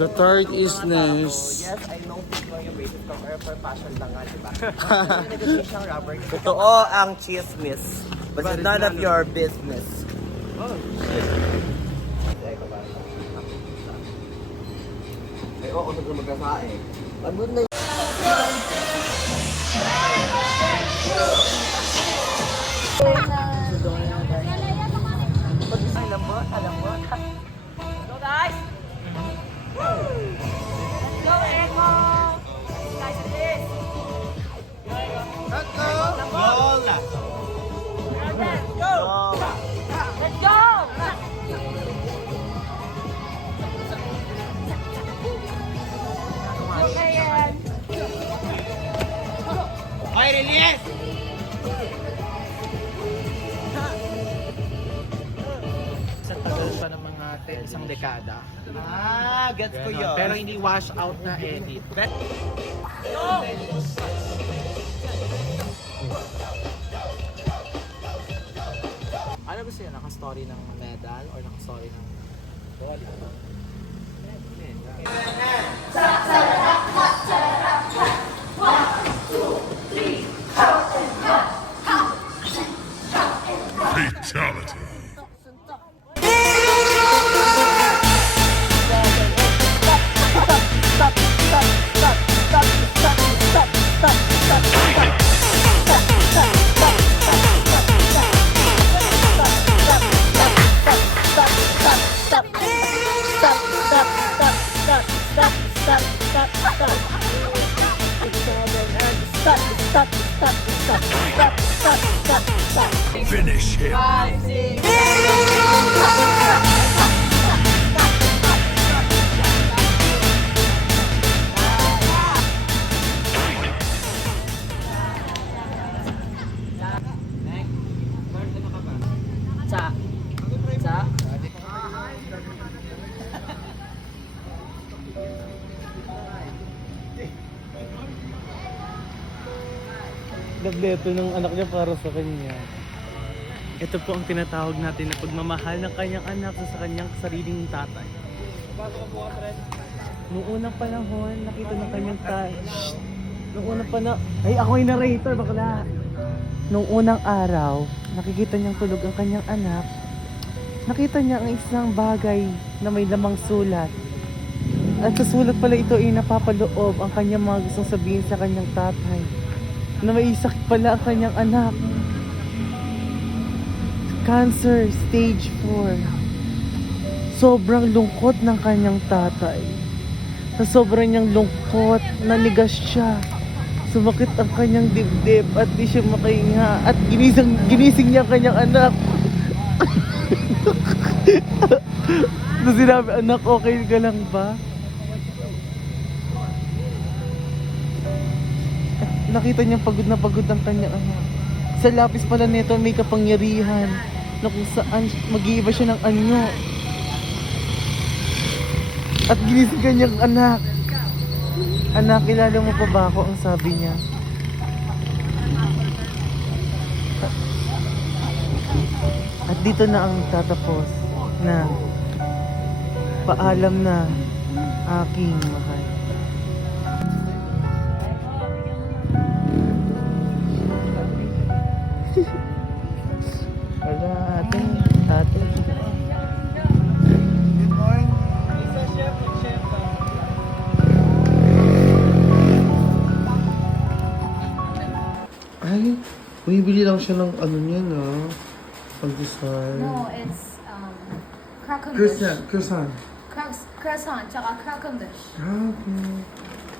The third is Ness. Yes, I know people yung rated for passion lang nga, diba? Negotiation rubber. Totoo ang chismis. But it's none of your business. Oh, shit. Ay, oo, sa magkasae. Ano na alam mo. Go guys! Let's go, Echo! Guys, please! Let's go! Goal! Let's go! Let's go! Okay, yan. Ay, release! Sa tagal pa ng mga isang dekada. Gets ko yun. Pero hindi wash out na edit. Ano gusto niya? Naka-story ng medal or naka-story ng bola? Fatality. Finish him. Nagleto ng anak niya para sa kanya. Ito po ang tinatawag natin na pagmamahal ng kanyang anak sa kanyang sariling tatay. Noong unang panahon, nakita ng kanyang Noong unang panahon, ay ako yung narrator, bakla. Noong unang araw, nakikita niyang tulog ang kanyang anak. Nakita niya ang isang bagay na may lamang sulat. At sa sulat pala ito ay napapaloob ang kanyang mga gustong sabihin sa kanyang tatay. Na may sakit pala ang kanyang anak. Cancer stage 4. Sobrang lungkot ng kanyang tatay. Sa sobrang niyang lungkot, nanigas siya. Sumakit ang kanyang dibdib at di siya makahinga. At ginising niya ang kanyang anak. So sinabi, anak, okay ka lang ba? Nakita niya pagod na pagod ang kanyang anak. Sa lapis pala nito may kapangyarihan na kung saan mag-iiba siya ng anyo. At ginising kanyang anak. Anak, kilala mo pa ba ako? Ang sabi niya. At dito na ang tatapos na paalam na aking mahal. Wala, ate. Good morning. Ay, bumibili lang siya ng ano niya na pag-design. No, it's crackenbush. Croissant. Croissant, tsaka crackenbush. Grabe.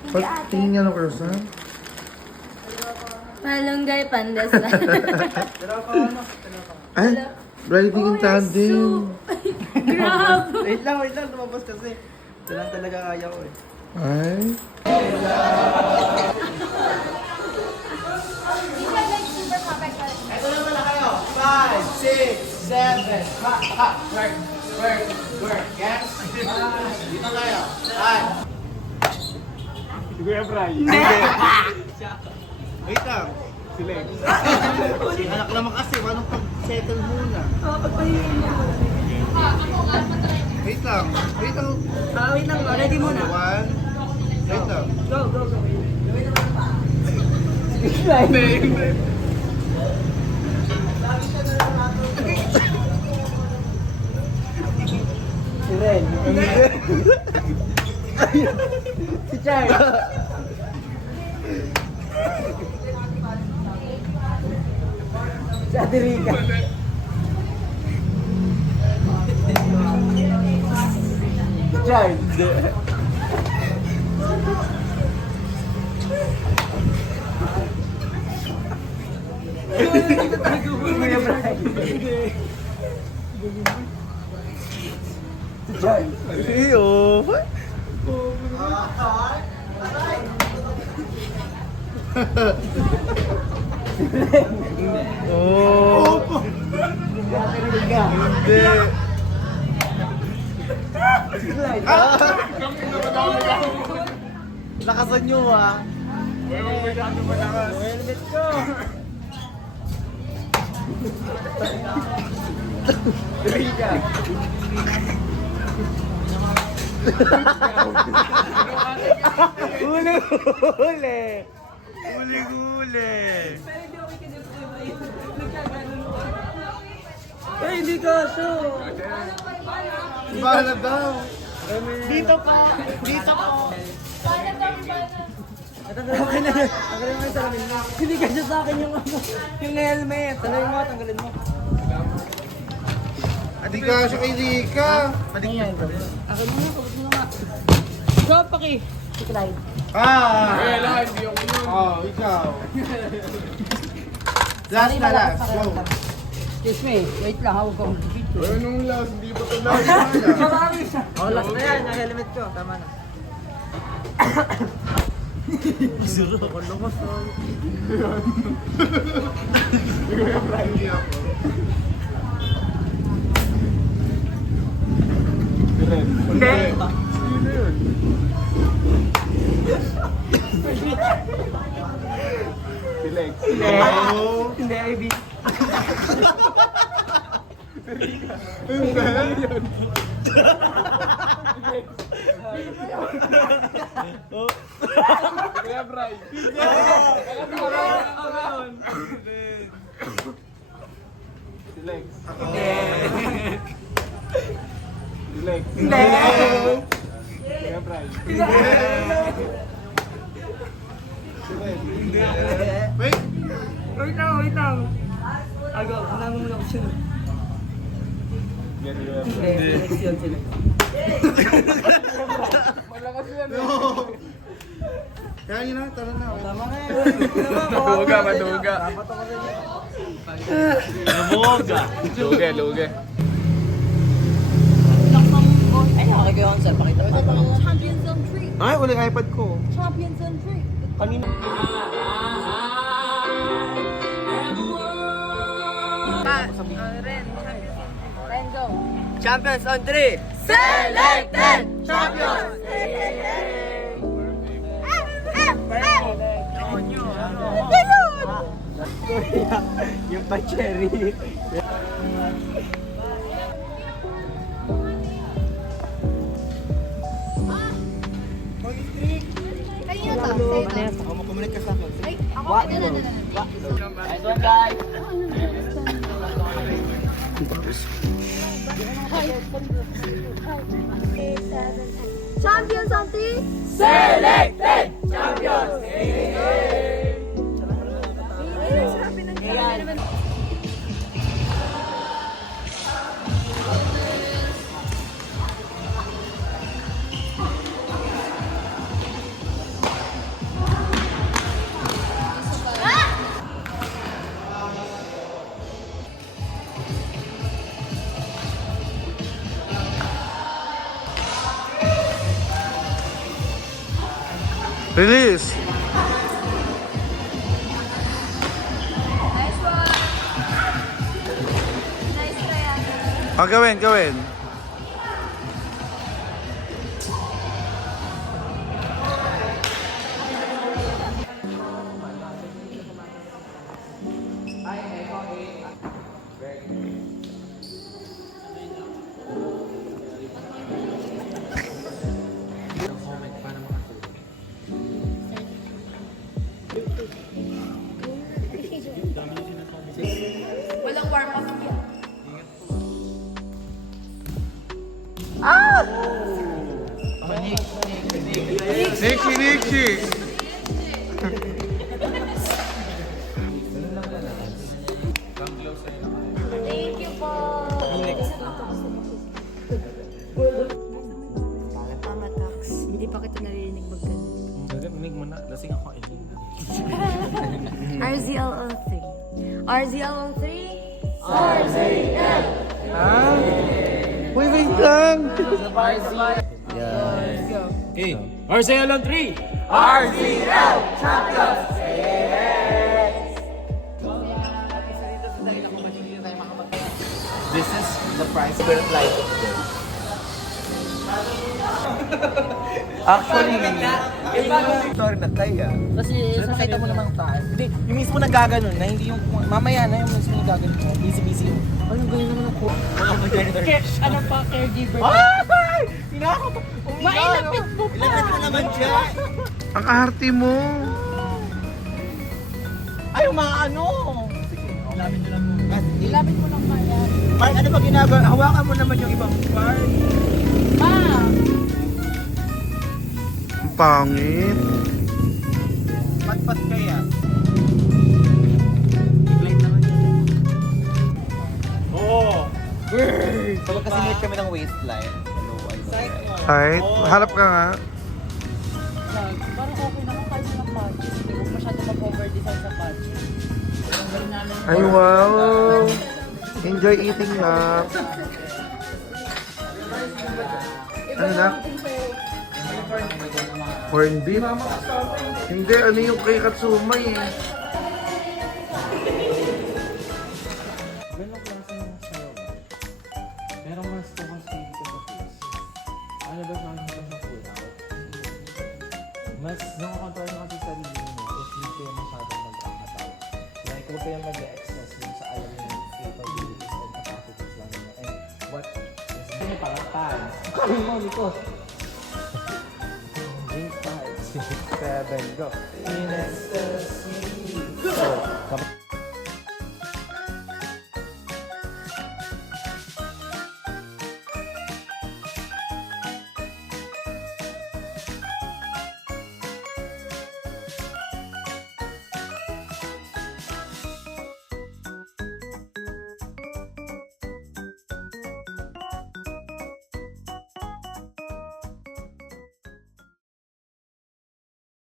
Hindi Pagtingin ate. niya ng croissant. Malunggay pandesal. Ay, riding in tandem. Grabe. Wait lang, lumabas kasi. Ito lang talaga kaya ko eh. Ay. Ito naman na kayo. 5, 6, 7. Work. Yes? Dito tayo. 5. Wait lang. Anak naman kasi, anong pag-settle muna? Wait lang. Wait lang. Wait lang, ready muna. One. Wait lang. Go, go, go. Si Ren. Si Charles. Si Ate Rica. Si Charles. Kuya Brian. Si Charles. Iyo. Oh. Si Ate Rica. Hindi. Lakasan nyo ah. Helmet ko. Rica. Huli-huli. Huli-huli. Eh, hindi ka so. Bahala daw. Dito po. Dito po. Tanggalin mo. Tanggalin mo yung salamin mo. Hindi ka siya sa akin yung ano. Yung helmet. Tanggalin mo, tanggalin mo. Hindi ka siya kay Rika. Ayan. Ako muna, kabot mo nga. Go, Paki. Si Clyde. Hindi ako yun. Oh, ikaw. Last na last. Go. Excuse me, wait lang, hawag ko. Anong last? Hindi pa ito last. Marami siya. Oh, last na yan, yung helmet ko. Tama na. Zero. Lumas na. Hindi ako. Hindi. Sino yun? Silex. Oh. Hindi, IB. Kuya Bray. Silex. Silex. Kuya Bray. Wait. Wait lang, wait lang. Agaw, hanapin mo na ko siya. Hindi, next yun sila. Malakas yan. Kaya yun na, tara na. Tama na yun. Maduga, maduga. Dapat ako rin yun. Luge, luge. Ay, nakakagawa ko sir. Pakita mo. Champions on 3. Ay, uling iPad ko. Champions on 3. Kanina. Ren, go. Champions on 3. Selected! Champions! Yung pa-cherry. Kanina to? Sa'yo to? Ako makomunik ka sa akin. Ay, ako. Nice one, guys. Champions on 3. Selected! Champions! Sabi ng naman. Release! Nice one. Nice try. Gawin, gawin. Nixie! Thank you po. Tama, Tax. Hindi pa kita narinig mag-ganun. Narinig mo na, lasing ako eh. RZL03. RZL03? Uy, wait lang! Okay, RCL on 3! This is the price per flight of them. Actually, sorry na kaya. Kasi sasakita mo namang taas. Hindi, yung mismo nagaganon na hindi yung mamaya na yung mismo nagaganon mo. Busy. Anong gawin naman ako? Ano pa, caregiver? Ay! Tinakot! Mailapit mo pa! Ilapit mo naman dyan! Ang arte mo! Ay, yung mga ano! Ilapit mo lang kaya. Mark, ano ba ginagawa? Hawakan mo naman yung ibang part. Ang pangit. Pat-pat kaya. Light naman yun. Oo! So, magkasinit kami ng waistline. Hello, I know. Height? Harap ka nga. Parang okay naman kahit sa patches. Hindi ko masyado mag-over-design sa patches. Ang gawin namin Ay, wow! Enjoy eating lang. Ano na? Corned beef? Hindi, ano yung kay Katsumay eh. ganong klase ng sayo ba? Pero mas to kasi dito sa face. Ano ba namin ito sa full out? Mas nakakontrol mo kasi sarili mo if hindi kayo masyadong mag-akataw. Like, huwag kayong mag-excess dun sa alam yung capabilities and capacities lang nyo. And what is yung parang pants. Kami mo, likos! Drink 5, 6, 7, go! In ecstasy! So,